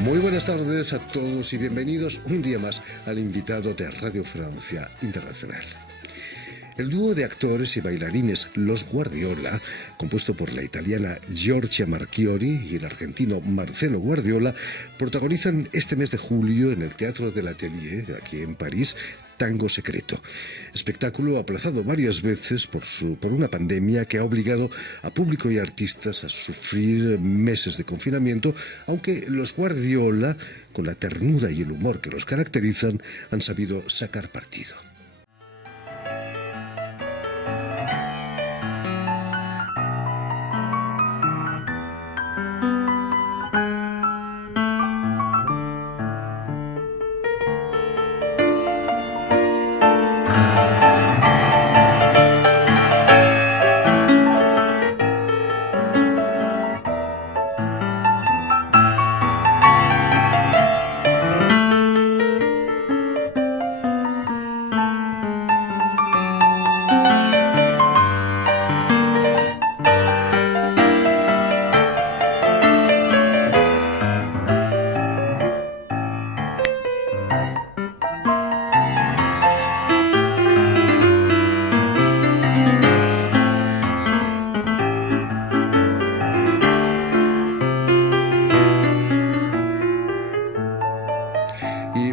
Muy buenas tardes a todos y bienvenidos un día más al invitado de Radio Francia Internacional. El dúo de actores y bailarines Los Guardiola, compuesto por la italiana Giorgia Marchiori y el argentino Marcelo Guardiola, protagonizan este mes de julio en el Teatro del Atelier, aquí en París, Tango Secreto, espectáculo aplazado varias veces por una pandemia que ha obligado a público y artistas a sufrir meses de confinamiento, aunque los Guardiola, con la ternura y el humor que los caracterizan, han sabido sacar partido.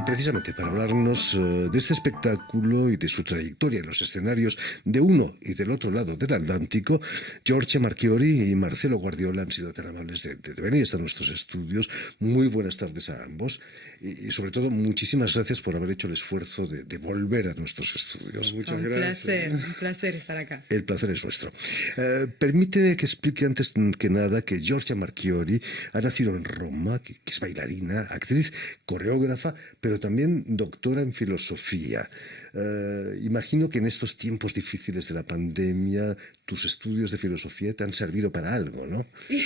Precisamente para hablarnos de este espectáculo y de su trayectoria en los escenarios de uno y del otro lado del Atlántico, Giorgia Marchiori y Marcelo Guardiola han sido tan amables de venir a nuestros estudios. Muy buenas tardes a ambos y sobre todo muchísimas gracias por haber hecho el esfuerzo de volver a nuestros estudios. Muchas gracias. Un placer estar acá. El placer es nuestro. Permíteme que explique antes que nada que Giorgia Marchiori ha nacido en Roma, que es bailarina, actriz, coreógrafa, pero también doctora en filosofía. Imagino que en estos tiempos difíciles de la pandemia tus estudios de filosofía te han servido para algo, ¿no?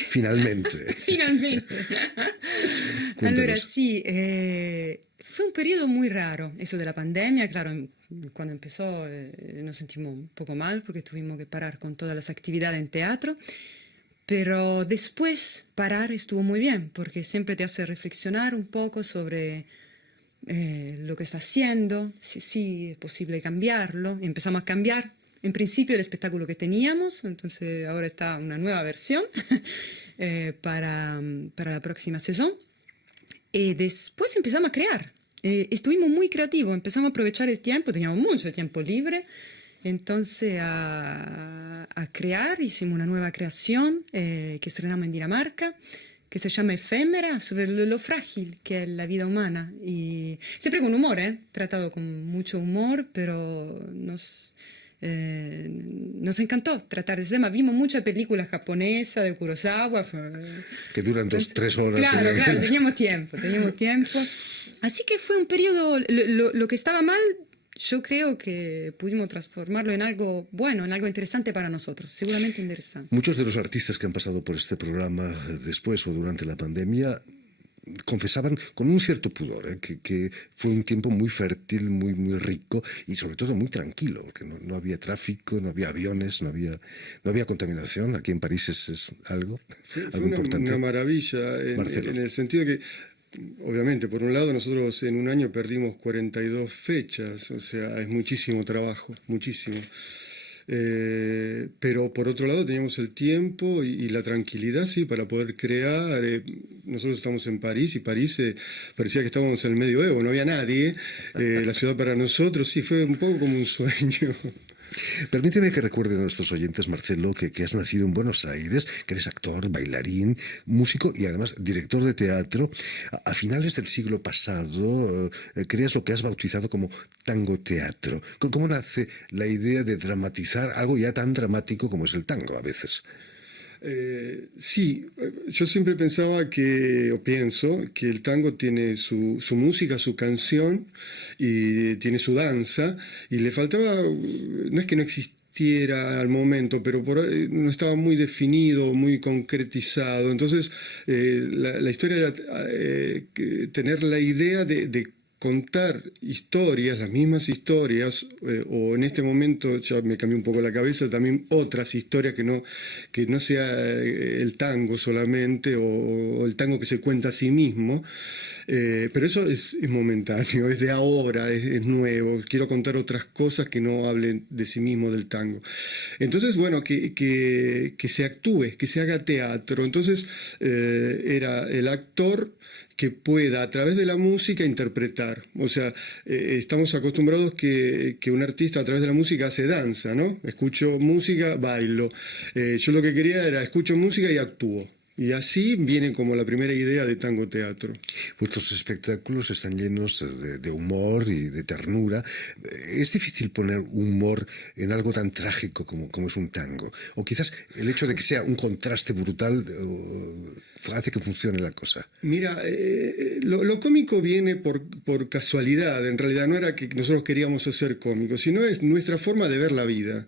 Finalmente. Finalmente. Allora sí, fue un periodo muy raro eso de la pandemia. Claro, cuando empezó nos sentimos un poco mal porque tuvimos que parar con todas las actividades en teatro. Pero después parar estuvo muy bien porque siempre te hace reflexionar un poco sobre lo que está haciendo, si es posible cambiarlo. Y empezamos a cambiar en principio el espectáculo que teníamos, entonces ahora está una nueva versión para la próxima sesión. Y después empezamos a crear. Estuvimos muy creativos, empezamos a aprovechar el tiempo, teníamos mucho tiempo libre, entonces a crear. Hicimos una nueva creación que estrenamos en Dinamarca, que se llama Efémera, sobre lo frágil que es la vida humana. Y siempre con humor, tratado con mucho humor, pero nos encantó tratar ese tema. Vimos muchas películas japonesas de Kurosawa. Que duran 2-3 horas. Claro, teníamos tiempo. Así que fue un periodo, lo que estaba mal, yo creo que pudimos transformarlo en algo bueno, en algo interesante para nosotros, seguramente interesante. Muchos de los artistas que han pasado por este programa después o durante la pandemia confesaban con un cierto pudor que fue un tiempo muy fértil, muy rico y sobre todo muy tranquilo, porque no había tráfico, no había aviones, no había contaminación. Aquí en París es algo importante. Una maravilla en el sentido que, obviamente, por un lado, nosotros en un año perdimos 42 fechas, o sea, es muchísimo trabajo, muchísimo. Pero por otro lado teníamos el tiempo y la tranquilidad, sí, para poder crear. Nosotros estamos en París y París parecía que estábamos en el medioevo, no había nadie. La ciudad para nosotros, sí, fue un poco como un sueño. Permíteme que recuerde a nuestros oyentes, Marcelo, que has nacido en Buenos Aires, que eres actor, bailarín, músico y además director de teatro. A finales del siglo pasado creas lo que has bautizado como tango teatro. ¿Cómo nace la idea de dramatizar algo ya tan dramático como es el tango a veces? Sí, yo siempre pensaba pienso que el tango tiene su música, su canción y tiene su danza, y le faltaba, no es que no existiera al momento, pero no estaba muy definido, muy concretizado. Entonces la historia era tener la idea de contar historias, las mismas historias, o en este momento ya me cambió un poco la cabeza, también otras historias que no sea el tango solamente o el tango que se cuenta a sí mismo. Pero eso es momentáneo, es de ahora, es nuevo. Quiero contar otras cosas que no hablen de sí mismo, del tango. Entonces, bueno, que se actúe, que se haga teatro. Entonces, era el actor que pueda a través de la música interpretar. O sea, estamos acostumbrados que un artista a través de la música hace danza, ¿no? Escucho música, bailo. Yo lo que quería era escucho música y actúo. Y así viene como la primera idea de Tango Teatro. Vuestros espectáculos están llenos de humor y de ternura. Es difícil poner humor en algo tan trágico como es un tango. O quizás el hecho de que sea un contraste brutal hace que funcione la cosa. Mira, lo cómico viene por casualidad. En realidad no era que nosotros queríamos hacer cómicos, sino es nuestra forma de ver la vida.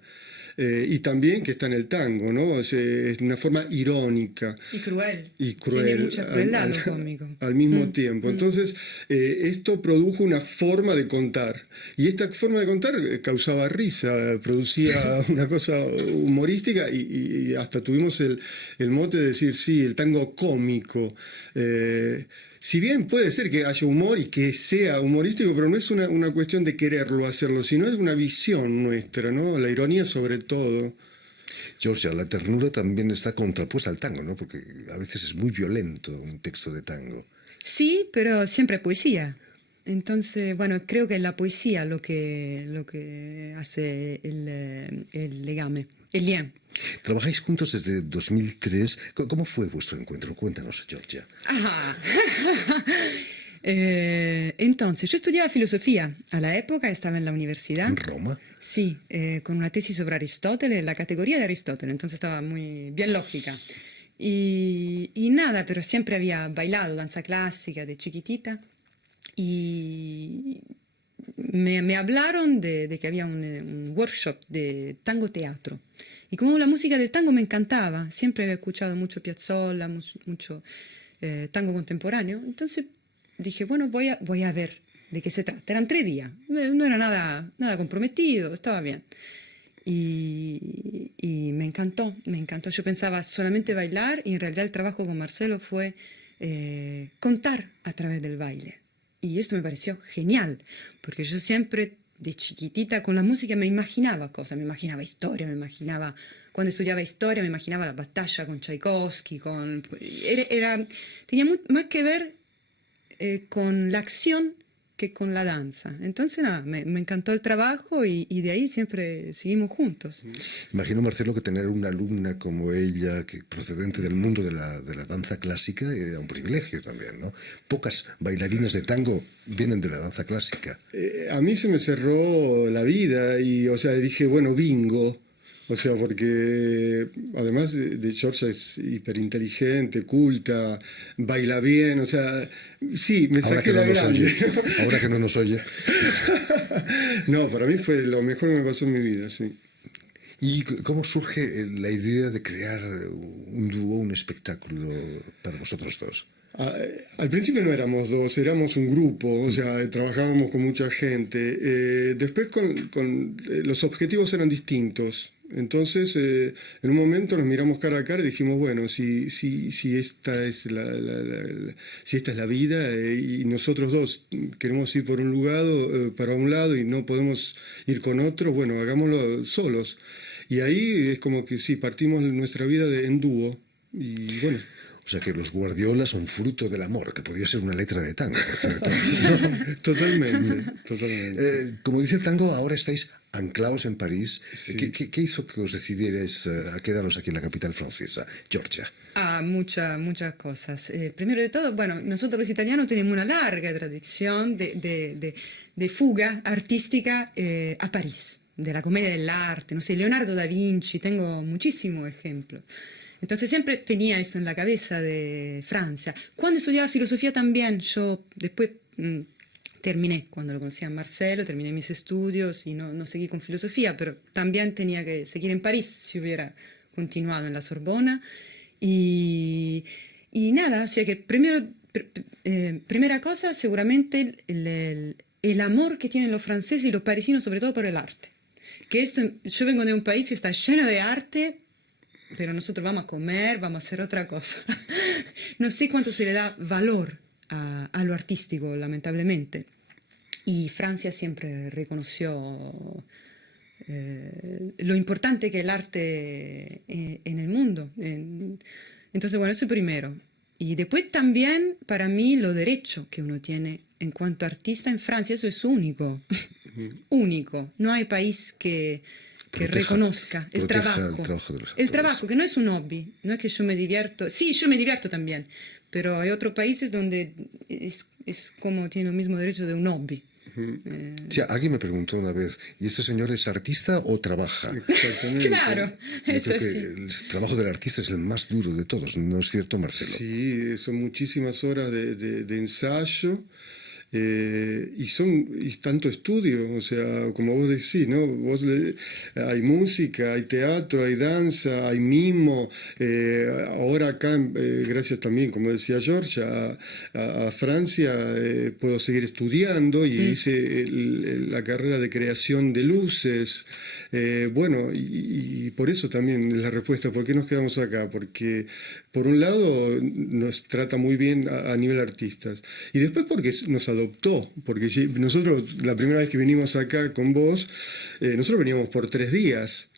Y también que está en el tango, ¿no? Es una forma irónica. Y cruel. Y cruel. Tiene mucha crueldad lo cómico. Al mismo tiempo. Entonces, esto produjo una forma de contar. Y esta forma de contar causaba risa, producía una cosa humorística y hasta tuvimos el mote de decir, sí, el tango cómico. Si bien puede ser que haya humor y que sea humorístico, pero no es una cuestión de quererlo hacerlo, sino es una visión nuestra, ¿no? La ironía sobre todo. Giorgia, la ternura también está contrapuesta al tango, ¿no? Porque a veces es muy violento un texto de tango. Sí, pero siempre poesía. Entonces, bueno, creo que es la poesía lo que hace el legame, el lien. Trabajáis juntos desde 2003. ¿Cómo fue vuestro encuentro? Cuéntanos, Giorgia. Ah. Entonces, yo estudiaba filosofía. A la época estaba en la universidad. ¿En Roma? Sí, con una tesis sobre Aristóteles, la categoría de Aristóteles. Entonces estaba muy bien lógica. Y nada, pero siempre había bailado danza clásica de chiquitita. Y me hablaron de que había un workshop de tango teatro. Y como la música del tango me encantaba, siempre he escuchado mucho Piazzolla, mucho tango contemporáneo. Entonces dije, bueno, voy a ver de qué se trata. Eran 3 días, no era nada comprometido, estaba bien. Y me encantó. Yo pensaba solamente bailar y en realidad el trabajo con Marcelo fue contar a través del baile. Y esto me pareció genial, porque yo siempre de chiquitita con la música me imaginaba cosas, me imaginaba historia, cuando estudiaba historia me imaginaba la batalla con Tchaikovsky, tenía más que ver con la acción que con la danza. Entonces nada, me encantó el trabajo y de ahí siempre seguimos juntos. Imagino, Marcelo, que tener una alumna como ella, que procedente del mundo de la danza clásica, era un privilegio también, ¿no? Pocas bailarinas de tango vienen de la danza clásica. A mí se me cerró la vida y, o sea, dije, bueno, bingo. O sea, porque además de Giorgia es hiperinteligente, culta, baila bien, o sea, sí, me saqué la grande. Ahora que no nos oye. No, para mí fue lo mejor que me pasó en mi vida, sí. ¿Y cómo surge la idea de crear un dúo, un espectáculo para vosotros dos? Al principio no éramos dos, éramos un grupo, o sea, trabajábamos con mucha gente. Después los objetivos eran distintos. Entonces, en un momento nos miramos cara a cara y dijimos, bueno, si esta es si esta es la vida y nosotros dos queremos ir para un lado y no podemos ir con otro, bueno, hagámoslo solos. Y ahí es como que sí, partimos nuestra vida en dúo y bueno. O sea que los Guardiola son fruto del amor, que podría ser una letra de tango, por cierto. Totalmente. Como dice el tango, ahora estáis anclados en París. Sí. ¿Qué hizo que os decidierais a quedaros aquí en la capital francesa, Giorgia? Muchas cosas. Primero de todo, bueno, nosotros los italianos tenemos una larga tradición de fuga artística a París, de la comedia dell'arte, no sé, Leonardo da Vinci, tengo muchísimos ejemplos. Entonces siempre tenía eso en la cabeza de Francia. Cuando estudiaba filosofía también, yo después terminé, cuando lo conocí a Marcelo, terminé mis estudios y no seguí con filosofía, pero también tenía que seguir en París si hubiera continuado en la Sorbona. Y nada, o sea que primero primera cosa, seguramente el amor que tienen los franceses y los parisinos, sobre todo por el arte. Que yo vengo de un país que está lleno de arte, pero nosotros vamos a comer, vamos a hacer otra cosa. No sé cuánto se le da valor a lo artístico, lamentablemente. Y Francia siempre reconoció lo importante que es el arte en el mundo. Entonces, bueno, eso primero. Y después también, para mí, lo derecho que uno tiene en cuanto artista en Francia, eso es único. Único. No hay país que reconozca el trabajo. El trabajo, que no es un hobby. No es que yo me divierto. Sí, yo me divierto también. Pero hay otros países donde es como tiene el mismo derecho de un hobby. Sí, alguien me preguntó una vez, ¿y este señor es artista o trabaja? Exactamente. Claro, Yo eso creo que sí. el trabajo del artista es el más duro de todos, ¿no es cierto, Marcelo? Sí, son muchísimas horas de ensayo. Y tanto estudio, o sea, como vos decís, ¿no? Hay música, hay teatro, hay danza, hay mimo. Ahora acá, gracias también, como decía George, a Francia puedo seguir estudiando y hice la carrera de creación de luces. Bueno, y por eso también es la respuesta, ¿por qué nos quedamos acá? Porque por un lado nos trata muy bien a nivel artistas y después porque nos adoptó, porque nosotros la primera vez que vinimos acá con vos, nosotros veníamos por 3 días.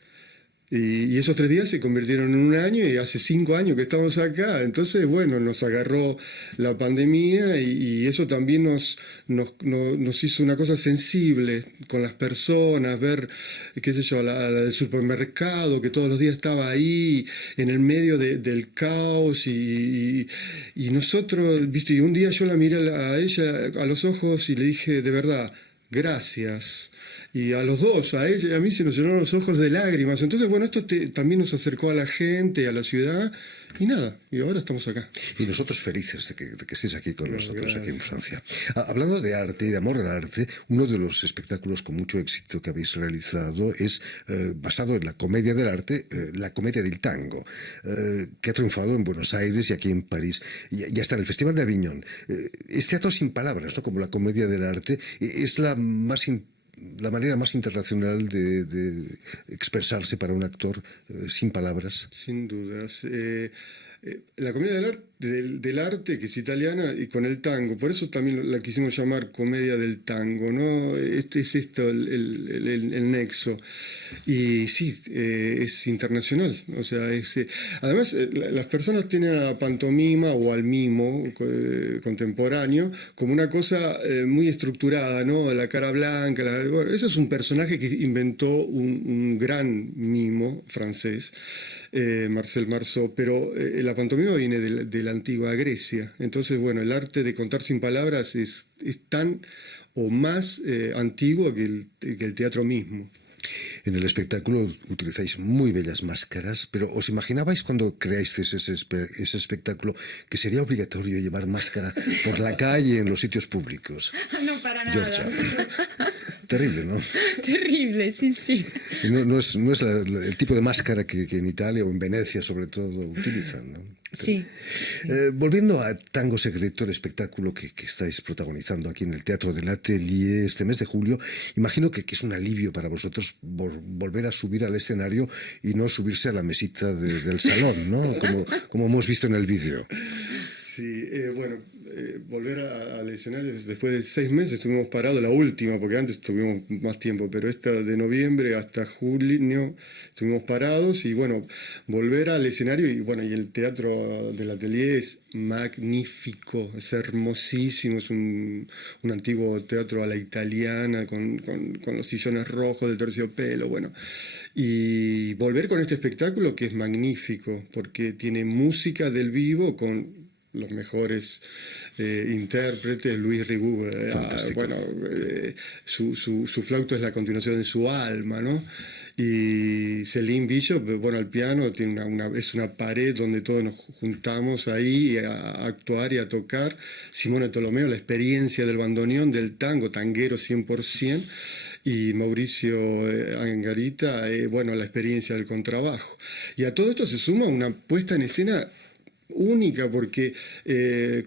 Y esos 3 días se convirtieron en un año y hace 5 años que estamos acá. Entonces, bueno, nos agarró la pandemia y eso también nos hizo una cosa sensible con las personas, ver, qué sé yo, la del supermercado, que todos los días estaba ahí en el medio del caos y nosotros, viste, y un día yo la miré a ella a los ojos y le dije, de verdad, gracias. Y a los dos, a ella y a mí se nos llenaron los ojos de lágrimas. Entonces, bueno, esto también nos acercó a la gente, a la ciudad, y nada, y ahora estamos acá. Y nosotros felices de que estéis aquí con nosotros, gracias. aquí en Francia. Hablando de arte y de amor al arte, uno de los espectáculos con mucho éxito que habéis realizado es basado en la comedia del arte, la comedia del tango, que ha triunfado en Buenos Aires y aquí en París, y hasta en el Festival de Aviñón. Es teatro sin palabras, ¿no? Como la comedia del arte, es la manera más internacional de expresarse para un actor sin palabras. Sin dudas. La comedia del arte, que es italiana, y con el tango, por eso también la quisimos llamar comedia del tango, ¿no? Es esto el nexo. Y sí, es internacional. O sea, además, las personas tienen a pantomima o al mimo contemporáneo como una cosa muy estructurada, ¿no? La cara blanca. Bueno, eso es un personaje que inventó un gran mimo francés. Marcel Marceau, pero la pantomima viene de la antigua Grecia. Entonces, bueno, el arte de contar sin palabras es tan o más antiguo que el teatro mismo. En el espectáculo utilizáis muy bellas máscaras, pero ¿os imaginabais cuando creasteis ese espectáculo que sería obligatorio llevar máscara por la calle, en los sitios públicos? No, para nada. Georgia. Terrible, ¿no? Terrible, sí, sí. No es el tipo de máscara que en Italia o en Venecia, sobre todo, utilizan, ¿no? Sí. Volviendo a Tango Secreto, el espectáculo que estáis protagonizando aquí en el Teatro del Atelier este mes de julio, imagino que es un alivio para vosotros volver a subir al escenario y no subirse a la mesita del salón, ¿no? Como hemos visto en el vídeo. Sí, bueno, volver al escenario después de 6 meses estuvimos parados, la última, porque antes tuvimos más tiempo, pero esta de noviembre hasta julio estuvimos parados y bueno, volver al escenario y bueno, y el Teatro del Atelier es magnífico, es hermosísimo, es un antiguo teatro a la italiana con los sillones rojos de terciopelo, bueno. Y volver con este espectáculo que es magnífico, porque tiene música del vivo con los mejores intérpretes, Luis Ribou, bueno, su flauto es la continuación de su alma, ¿no? Y Céline Bishop, bueno, al piano, tiene es una pared donde todos nos juntamos ahí a actuar y a tocar. Simone Tolomeo, la experiencia del bandoneón, del tango, tanguero 100%. Y Mauricio Angarita, bueno, la experiencia del contrabajo. Y a todo esto se suma una puesta en escena única porque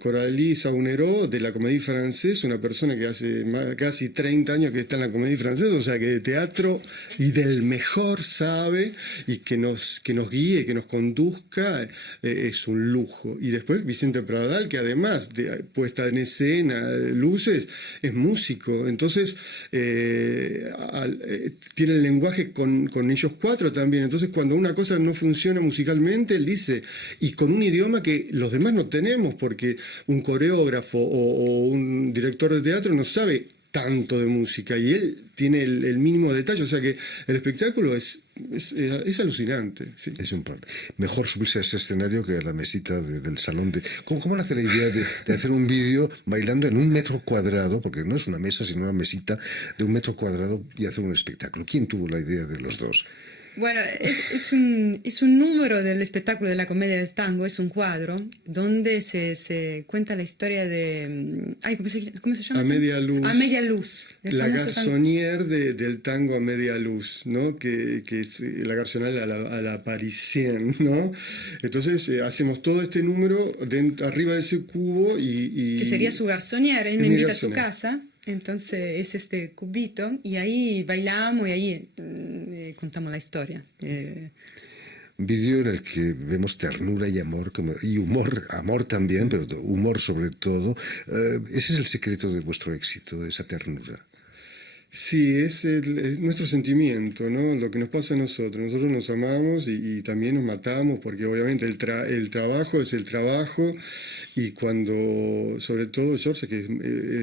Coralie Saunero de la Comédie Française, una persona que hace casi 30 años que está en la Comédie Française, o sea que de teatro y del mejor sabe, y que nos guíe, que nos conduzca, es un lujo. Y después Vicente Pradal, que además de puesta en escena, luces, es músico, entonces tiene el lenguaje con ellos cuatro también. Entonces cuando una cosa no funciona musicalmente, él dice, y con un idioma que los demás no tenemos, porque un coreógrafo o un director de teatro no sabe tanto de música, y él tiene el mínimo detalle, o sea que el espectáculo es alucinante. Sí. Es un plan. Mejor subirse a ese escenario que a la mesita del salón. ¿Cómo nace la idea de hacer un vídeo bailando en 1 metro cuadrado, porque no es una mesa, sino una mesita de 1 metro cuadrado, y hacer un espectáculo? ¿Quién tuvo la idea de los dos? Bueno, es un número del espectáculo de la Comedia del Tango, es un cuadro donde se cuenta la historia de... ¿cómo se llama? A media luz. A media luz. La garçonnière del tango a media luz, ¿no? Que es la garçonnière a la parisienne, ¿no? Entonces hacemos todo este número arriba de ese cubo y... Que sería su garçonnière, él me invita a su casa. Entonces es este cubito y ahí bailamos y ahí contamos la historia. Un vídeo en el que vemos ternura y amor, y humor, amor también, pero humor sobre todo. Ese es el secreto de vuestro éxito, esa ternura. Sí, es nuestro sentimiento, ¿no? Lo que nos pasa a nosotros. Nosotros nos amamos y también nos matamos, porque obviamente el trabajo es el trabajo, y cuando, sobre todo, Georgia, que es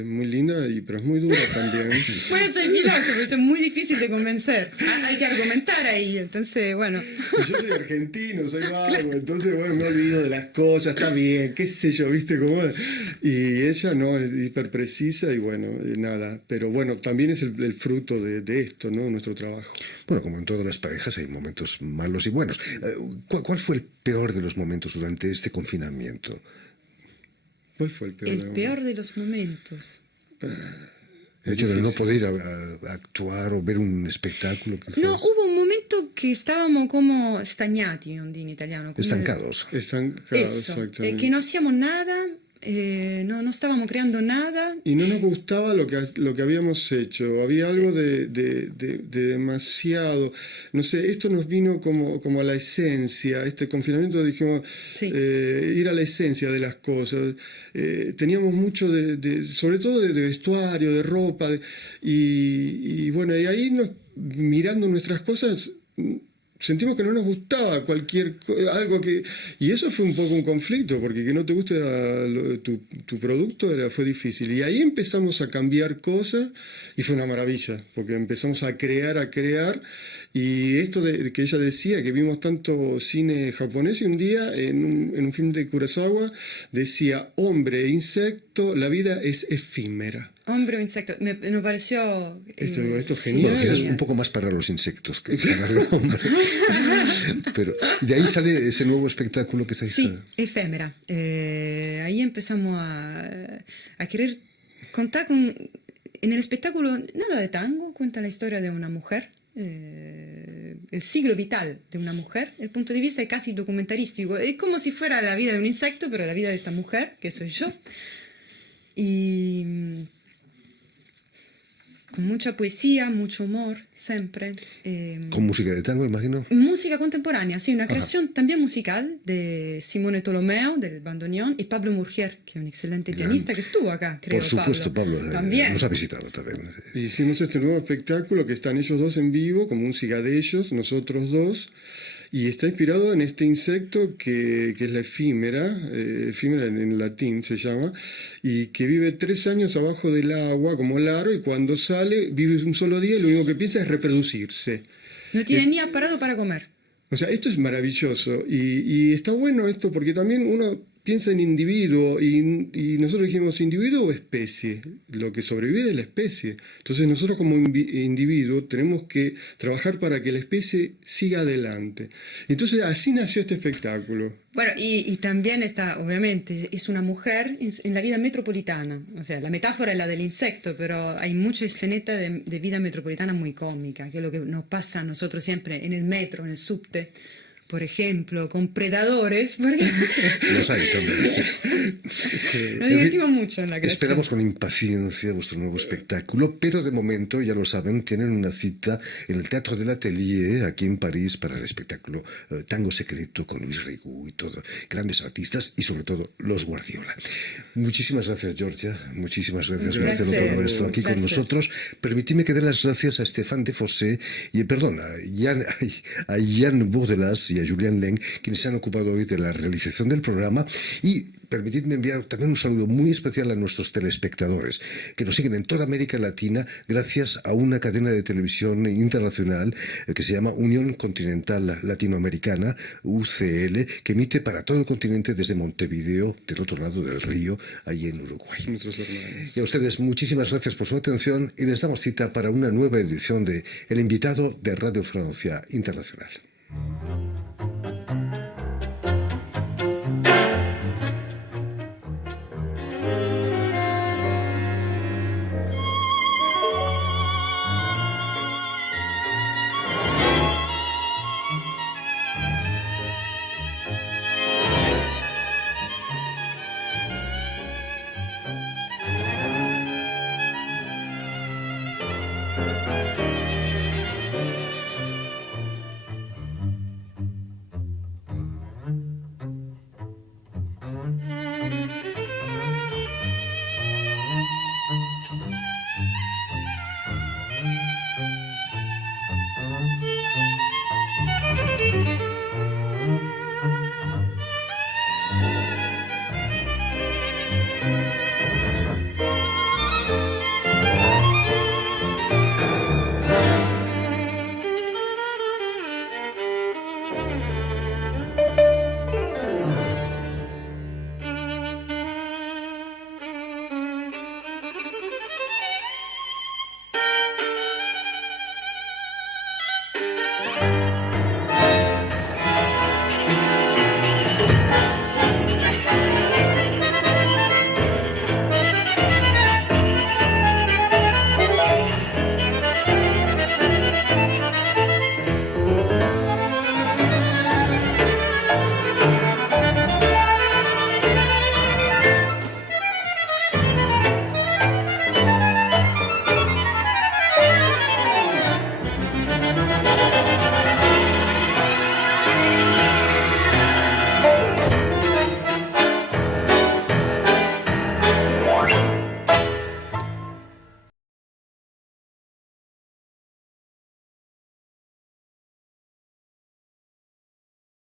muy linda, pero es muy dura también. Bueno, soy filósofo, eso es muy difícil de convencer. Hay que argumentar ahí, entonces, bueno. Yo soy argentino, soy vago, entonces, bueno, me olvido de las cosas, está bien, qué sé yo, ¿viste cómo es? Y ella no, es hiper precisa y bueno, nada. Pero bueno, también es el fruto de esto, ¿no? Nuestro trabajo. Bueno, como en todas las parejas hay momentos malos y buenos. ¿Cuál fue el peor de los momentos durante este confinamiento? ¿Cuál fue el peor? El peor de los momentos. El hecho de no poder ir a actuar o ver un espectáculo. Quizás. No, hubo un momento que estábamos como stagnati, in italiano. Estancados. Estancados, Eso, exactamente. que no hacíamos nada. No estábamos creando nada. Y no nos gustaba lo que habíamos hecho. Había algo de demasiado. No sé, esto nos vino como a la esencia. Este confinamiento dijimos, Sí. Ir a la esencia de las cosas. Teníamos mucho sobre todo de vestuario, de ropa. Y bueno, y ahí mirando nuestras cosas... sentimos que no nos gustaba algo que... Y eso fue un poco un conflicto, porque que no te guste tu producto fue difícil. Y ahí empezamos a cambiar cosas y fue una maravilla, porque empezamos a crear. Y esto que ella decía, que vimos tanto cine japonés, y un día en un film de Kurosawa decía, hombre e insecto, la vida es efímera. Hombre o insecto, me pareció... Esto es genial. Bueno, quizás un poco más para los insectos que para el hombre. Pero de ahí sale ese nuevo espectáculo que estáis... Sí, efémera. Ahí empezamos a querer contar en el espectáculo nada de tango, cuenta la historia de una mujer, el siglo vital de una mujer. El punto de vista es casi documentarístico. Es como si fuera la vida de un insecto, pero la vida de esta mujer, que soy yo. Y... con mucha poesía, mucho humor, siempre. Con música de tango, imagino. Música contemporánea, sí, una creación también musical de Simone Tolomeo, del bandoneón, y Pablo Murgier, que es un excelente pianista que estuvo acá, creo. Por supuesto, Pablo también. Nos ha visitado también. Hicimos este nuevo espectáculo que están ellos dos en vivo, con música de ellos, nosotros dos. Y está inspirado en este insecto que es la efímera en latín se llama, y que vive 3 años abajo del agua como Laro, y cuando sale vive un solo día y lo único que piensa es reproducirse. No tiene ni aparato para comer. O sea, esto es maravilloso y está bueno esto porque también uno piensa en individuo y nosotros dijimos individuo o especie, lo que sobrevive es la especie. Entonces nosotros como individuo tenemos que trabajar para que la especie siga adelante. Entonces así nació este espectáculo. Bueno, y también está, obviamente, es una mujer en la vida metropolitana. O sea, la metáfora es la del insecto, pero hay mucha esceneta de vida metropolitana muy cómica, que es lo que nos pasa a nosotros siempre en el metro, en el subte, por ejemplo, con Predadores, porque Los hay también, sí. nos divertimos mucho en la creación. Esperamos con impaciencia vuestro nuevo espectáculo, pero de momento, ya lo saben, tienen una cita en el Teatro del Atelier, aquí en París, para el espectáculo Tango Secreto con Luis Rigou y todo. Grandes artistas y sobre todo los Guardiola. Muchísimas gracias, Georgia. Muchísimas gracias, Marcelo, por haber estado aquí con nosotros. Permitidme que dé las gracias a Stéphane Defossé y, perdón, a Jan Bourdelas y a Julien Leng, quienes se han ocupado hoy de la realización del programa. Y permitidme enviar también un saludo muy especial a nuestros telespectadores, que nos siguen en toda América Latina gracias a una cadena de televisión internacional que se llama Unión Continental Latinoamericana, UCL, que emite para todo el continente desde Montevideo, del otro lado del río, allí en Uruguay. Y a ustedes, muchísimas gracias por su atención y les damos cita para una nueva edición de El Invitado de Radio Francia Internacional.